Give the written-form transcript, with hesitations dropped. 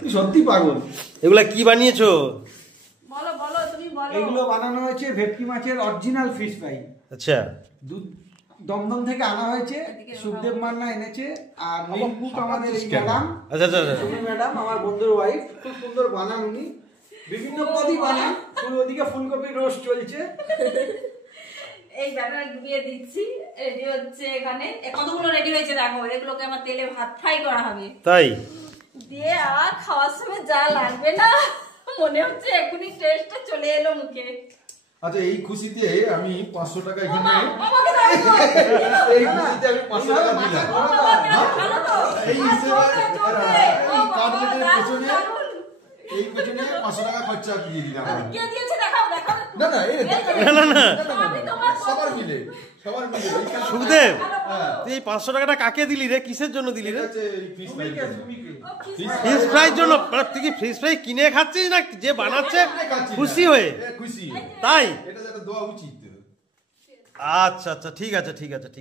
তুই সত্যি পাগল। এগুলা কি বানিয়েছো? বলো বলো তুমি বলো। এগুলো বানানো হয়েছে ভেটকি মাছের অরিজিনাল ফিশ ফ্রাই। আচ্ছা, দমদম থেকে আনা হয়েছে, সুখদেব মান্না এনেছে। আর মেইন কুক আমাদের এই ম্যাডাম। আচ্ছা আচ্ছা আচ্ছা। সুমি ম্যাডাম আমার বন্ধুর ওয়াইফ, খুব সুন্দর বানান উনি, বিভিন্ন পদই বানান। ওদিকে ফুলকপির রোস্ট চলছে। এই ব্যাটার ডুবিয়ে দিচ্ছি, রেডি হচ্ছে এখানে। কতগুলো রেডি হয়েছে দেখো, এগুলোকে আমার তেলে ভাত ফ্রাই করা হবে। তাই দিয়ে আর খাওয়ার সময় যা লাগবে না, মনে হচ্ছে এখনই টেস্টটা চলে এলো মুখে। আচ্ছা, এই খুশিতে আমি 500 টাকা এখানে, আমাকে দাও তো। এই খুশিতে আমি 500 টাকা দিলাম। ভালো তো। এই হিসেবে এই কার্ডের পেছনে, দারুণ। এই পেছনে 500 টাকা খরচা দিয়ে দিলাম। কে দিয়েছে দেখাও দেখাও। না না, এই সবার মিলে সুখদেব, তুই এই 500 টাকাটা কাকে দিলি রে? কিসের জন্য দিলি রে? ফিশ ফ্রাইয়ের জন্য? তুই কি ফিশ ফ্রাই কিনে খাচ্ছিস না যে বানাচ্ছে খুশি হয়ে? খুশি তাই? এটা যাতে দেওয়া উচিত। আচ্ছা আচ্ছা, ঠিক আছে ঠিক আছে ঠিক আছে।